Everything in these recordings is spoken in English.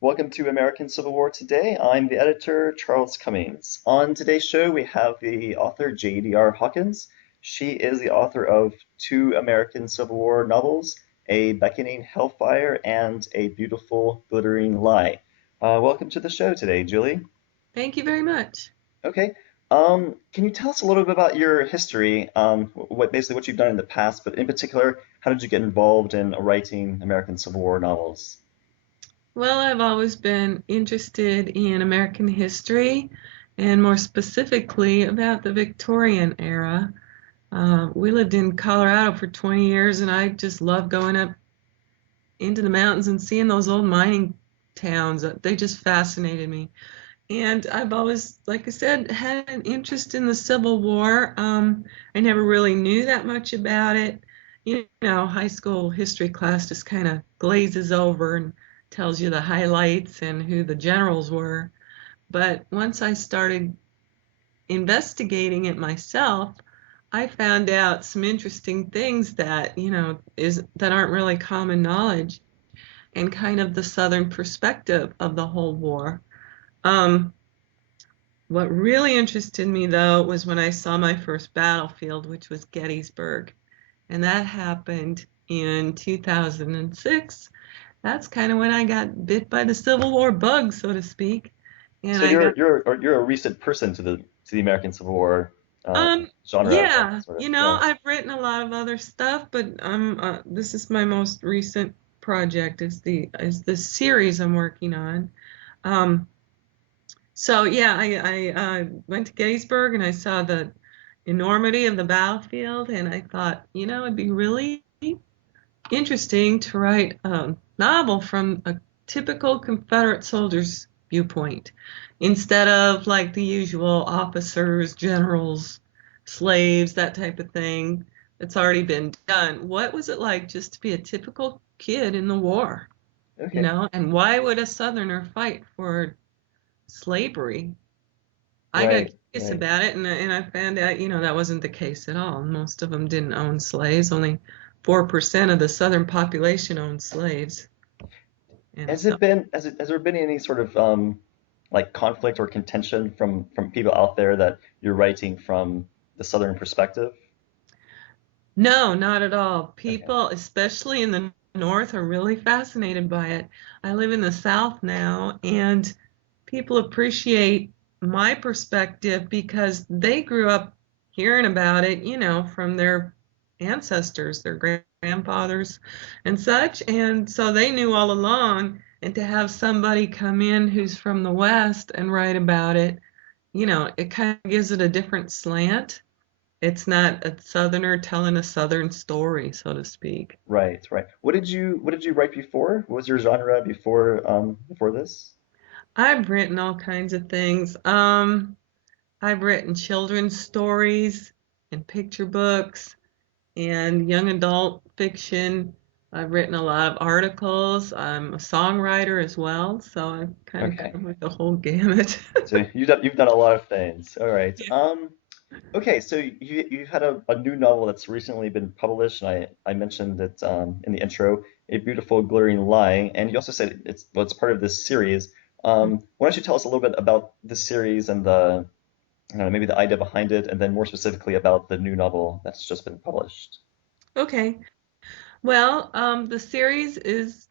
Welcome to American Civil War Today. I'm the editor, Charles Cummings. On today's show, we have the author J.D.R. Hawkins. She is the author of two American Civil War novels, A Beckoning Hellfire and A Beautiful Glittering Lie. Welcome to the show today, Julie. Thank you very much. Okay. Can you tell us a little bit about your history, basically what you've done in the past, but in particular, how did you get involved in writing American Civil War novels? Well, I've always been interested in American history and more specifically about the Victorian era. We lived in Colorado for 20 years and I just loved going up into the mountains and seeing those old mining towns. They just fascinated me. And I've always, like I said, had an interest in the Civil War. I never really knew that much about it. High school history class just kind of glazes over and tells you the highlights and who the generals were. But once I started investigating it myself, I found out some interesting things that, that aren't really common knowledge and kind of the Southern perspective of the whole war. Um, What really interested me, though, was when I saw my first battlefield, which was Gettysburg. And that happened in 2006. That's kind of when I got bit by the Civil War bug, so to speak. And So I got, you're a recent person to the American Civil War genre, yeah, sort of. Yeah. I've written a lot of other stuff, but this is my most recent project. Is the series I'm working on. Um, So yeah, I went to Gettysburg and I saw the enormity of the battlefield, and I thought, it'd be really interesting to write a novel from a typical Confederate soldier's viewpoint, instead of like the usual officers, generals, slaves, that type of thing that's already been done. What was it like just to be a typical kid in the war, Okay. And why would a Southerner fight for slavery? I got Right. curious Right. about it, and I found out, that wasn't the case at all. Most of them didn't own slaves. Only 4% of the Southern population owned slaves. And so, Has there been any sort of like conflict or contention from people out there that you're writing from the Southern perspective? no, not at all. Okay. People, especially in the North, are really fascinated by it. I live in the South now, and people appreciate my perspective because they grew up hearing about it, from their ancestors, their grandfathers and such. And so they knew all along. And to have somebody come in who's from the West and write about it, it kind of gives it a different slant. It's not a Southerner telling a Southern story, so to speak. Right. Right. What did you write before? What was your genre before this? I've written all kinds of things. I've written children's stories and picture books and young adult fiction. I've written a lot of articles. I'm a songwriter as well, so I've kind of Okay. covered the whole gamut. So you've done a lot of things. All right. Okay, so you've had a new novel that's recently been published, and I mentioned it in the intro, A Beautiful Glittering Lie, and you also said it's part of this series. Why don't you tell us a little bit about this series and the maybe the idea behind it, and then more specifically about the new novel that's just been published? Okay. Well, the series is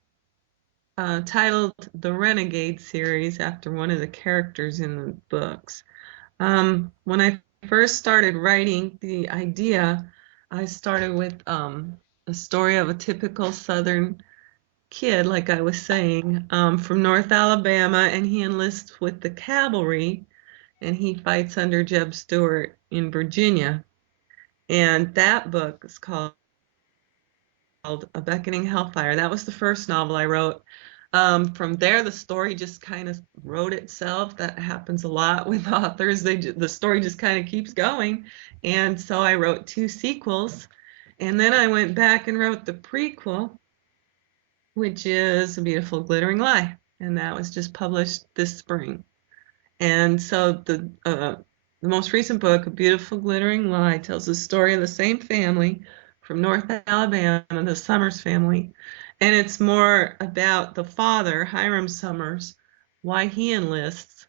titled the Renegade Series after one of the characters in the books. When I first started writing the idea, I started with a story of a typical Southern kid, like I was saying, from North Alabama, and he enlists with the cavalry and he fights under Jeb Stuart in Virginia. And that book is called A Beckoning Hellfire. That was the first novel I wrote. From there, the story just kind of wrote itself. That happens a lot with authors. The story just kind of keeps going. And so I wrote two sequels. And then I went back and wrote the prequel, which is A Beautiful Glittering Lie. And that was just published this spring. And so the most recent book, A Beautiful Glittering Lie, tells the story of the same family from North Alabama, the Summers family. And it's more about the father, Hiram Summers, why he enlists.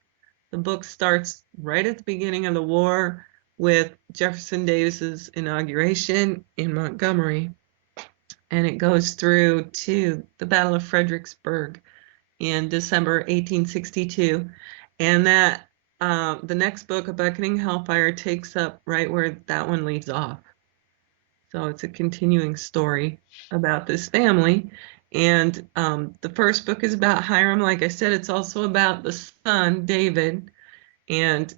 The book starts right at the beginning of the war with Jefferson Davis's inauguration in Montgomery, and it goes through to the Battle of Fredericksburg in December 1862. And that the next book, A Beckoning Hellfire, takes up right where that one leaves off. So it's a continuing story about this family. And the first book is about Hiram. Like I said, it's also about the son, David, and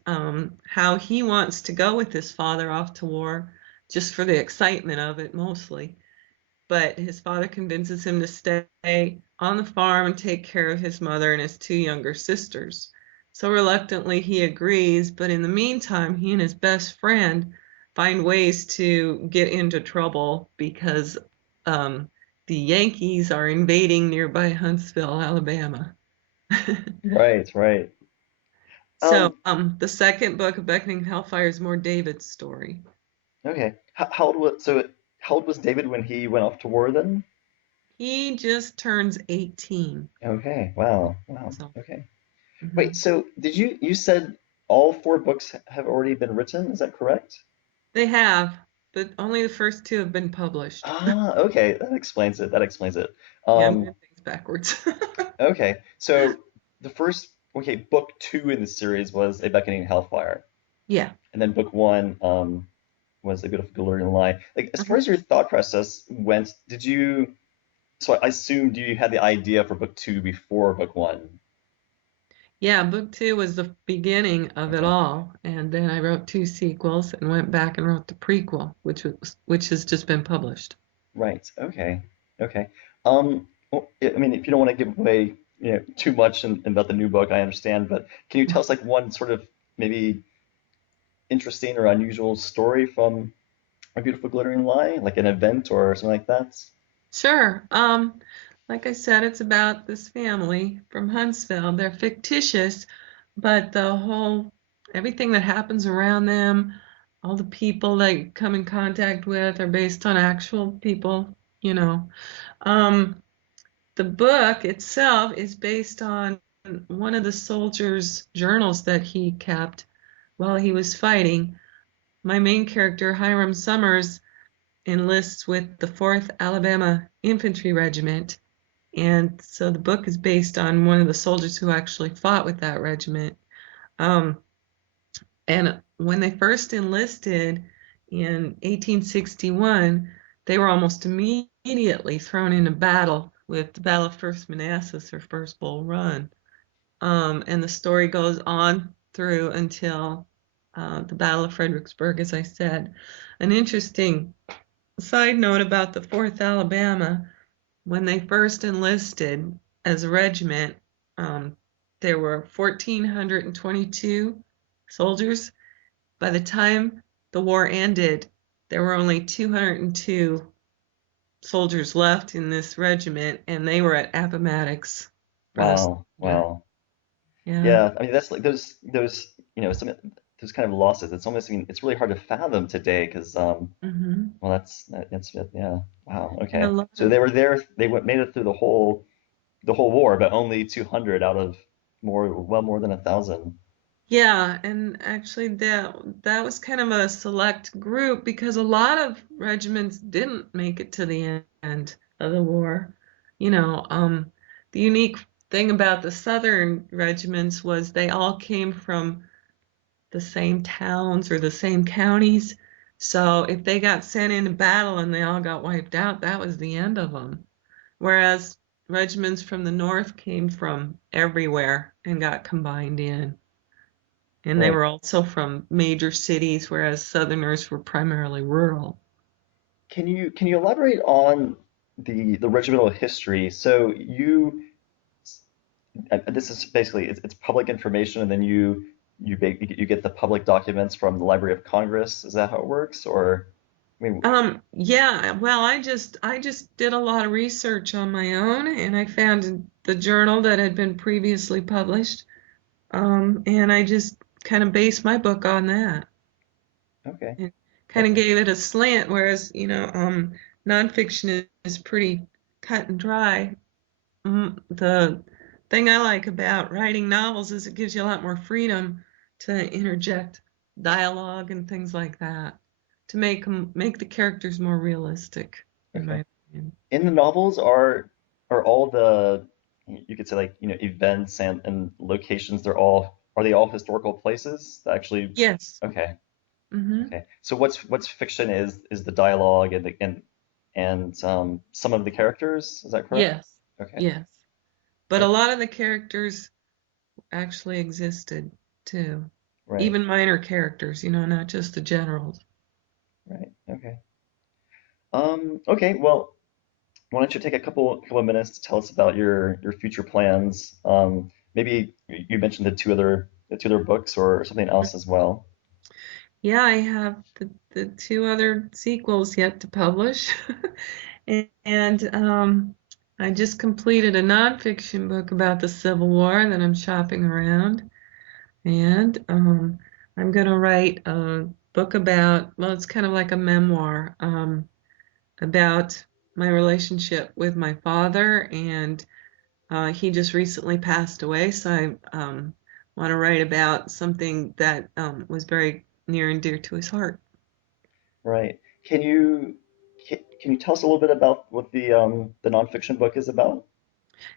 how he wants to go with his father off to war just for the excitement of it mostly. But his father convinces him to stay on the farm and take care of his mother and his two younger sisters. So reluctantly he agrees, but in the meantime, he and his best friend find ways to get into trouble because um, the Yankees are invading nearby Huntsville, Alabama. Right, right. So Um, the second book of Beckoning Hellfire is more David's story. okay. How old was how old was David when he went off to war then? He just turns 18. Okay. Wow. Wow. So Okay. Wait, mhm. so you said all four books have already been written? Is that correct? They have, but only the first two have been published. Ah, okay. That explains it. That explains it. Yeah, I'm Um, doing things backwards. okay. So the first, okay, book two in the series was A Beckoning Hellfire. Yeah. And then book one, was A Beautiful Galurian Lie. Like, as far Uh-huh. as your thought process went, did you, so I assumed you had the idea for book two before book one. Yeah, book two was the beginning of it Okay. all, and then I wrote two sequels and went back and wrote the prequel, which has just been published. Right. Okay. Okay. Well, I mean, if you don't want to give away, too much about the new book, I understand. But can you tell us like one sort of maybe interesting or unusual story from A Beautiful Glittering Lie, like an event or something like that? Sure. Like I said, it's about this family from Huntsville. They're fictitious, but everything that happens around them, all the people they come in contact with are based on actual people, you know. Um, the book itself is based on one of the soldiers' journals that he kept while he was fighting. My main character, Hiram Summers, enlists with the 4th Alabama Infantry Regiment. And so the book is based on one of the soldiers who actually fought with that regiment. Um, and when they first enlisted in 1861, they were almost immediately thrown into battle with the Battle of First Manassas or First Bull Run. And the story goes on through until the Battle of Fredericksburg, as I said. An interesting side note about the 4th Alabama, when they first enlisted as a regiment, um, there were 1,422 soldiers. By the time the war ended, there were only 202 soldiers left in this regiment, and they were at Appomattox for the Wow. surrender. Wow. Yeah. Yeah. I mean, that's like those some those kind of losses. It's almost, I mean, it's really hard to fathom today because Hmm. well, that's yeah. Wow. And a Okay. lot So of they were there. They made it through the whole war, but only 200 out of well more than 1,000. Yeah, and actually that was kind of a select group because a lot of regiments didn't make it to the end of the war. You know, the unique thing about the Southern regiments was they all came from the same towns or the same counties. So if they got sent into battle and they all got wiped out, that was the end of them. Whereas regiments from the North came from everywhere and got combined in. And they Right. were also from major cities, whereas Southerners were primarily rural. Can you elaborate on the regimental history? So this is basically it's public information, and then you get the public documents from the Library of Congress. Is that how it works? Or I mean, Yeah, well, I just did a lot of research on my own, and I found the journal that had been previously published, and I just kind of based my book on that, okay, and kind of okay, gave it a slant. Whereas, nonfiction is pretty. cut and dry. The thing I like about writing novels is it gives you a lot more freedom to interject dialogue and things like that to make the characters more realistic, in Okay. my opinion. In the novels are all the you could say like events and locations are they all historical places that actually Yes. okay. Hmm. Okay. So what's fiction is the dialogue and some of the characters, is that correct? Yes. Okay. Yes. But a Okay. lot of the characters actually existed too. Right. Even minor characters, not just the generals. Right. Okay. Okay, well, why don't you take a couple of minutes to tell us about your future plans? Maybe you mentioned the two other books or something else as well. Yeah, I have the two other sequels yet to publish. And I just completed a nonfiction book about the Civil War that I'm shopping around. And I'm going to write a book about, well, it's kind of like a memoir about my relationship with my father. And he just recently passed away. So I want to write about something that was very near and dear to his heart. Right. Can you tell us a little bit about what the nonfiction book is about?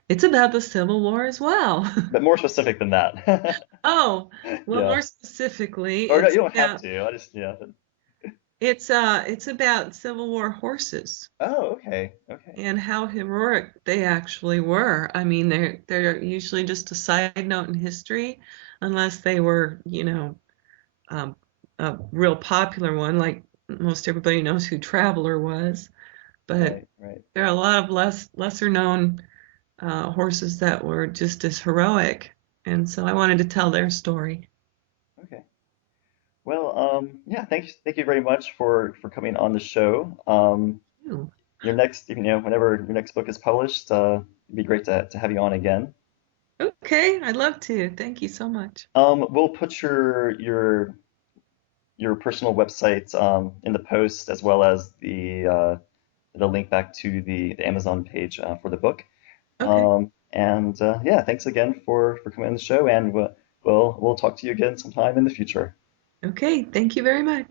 It's about the Civil War as well. But more specific than that. Oh, well, Yeah. more specifically, Or no, you don't have to. I just yeah. it's about Civil War horses Oh, okay. Okay. and how heroic they actually were. I mean, they're usually just a side note in history, unless they were, um, a real popular one, like most everybody knows who Traveler was. But Right, right. there are a lot of lesser known horses that were just as heroic, and so I wanted to tell their story. Okay. Well, yeah, thank you very much for coming on the show. Ooh. Your next, whenever your next book is published, it'd be great to have you on again. Okay, I'd love to. Thank you so much. We'll put your personal website in the post as well as the link back to the Amazon page for the book. Okay. And yeah, thanks again for coming on the show, and we'll talk to you again sometime in the future. Okay, thank you very much.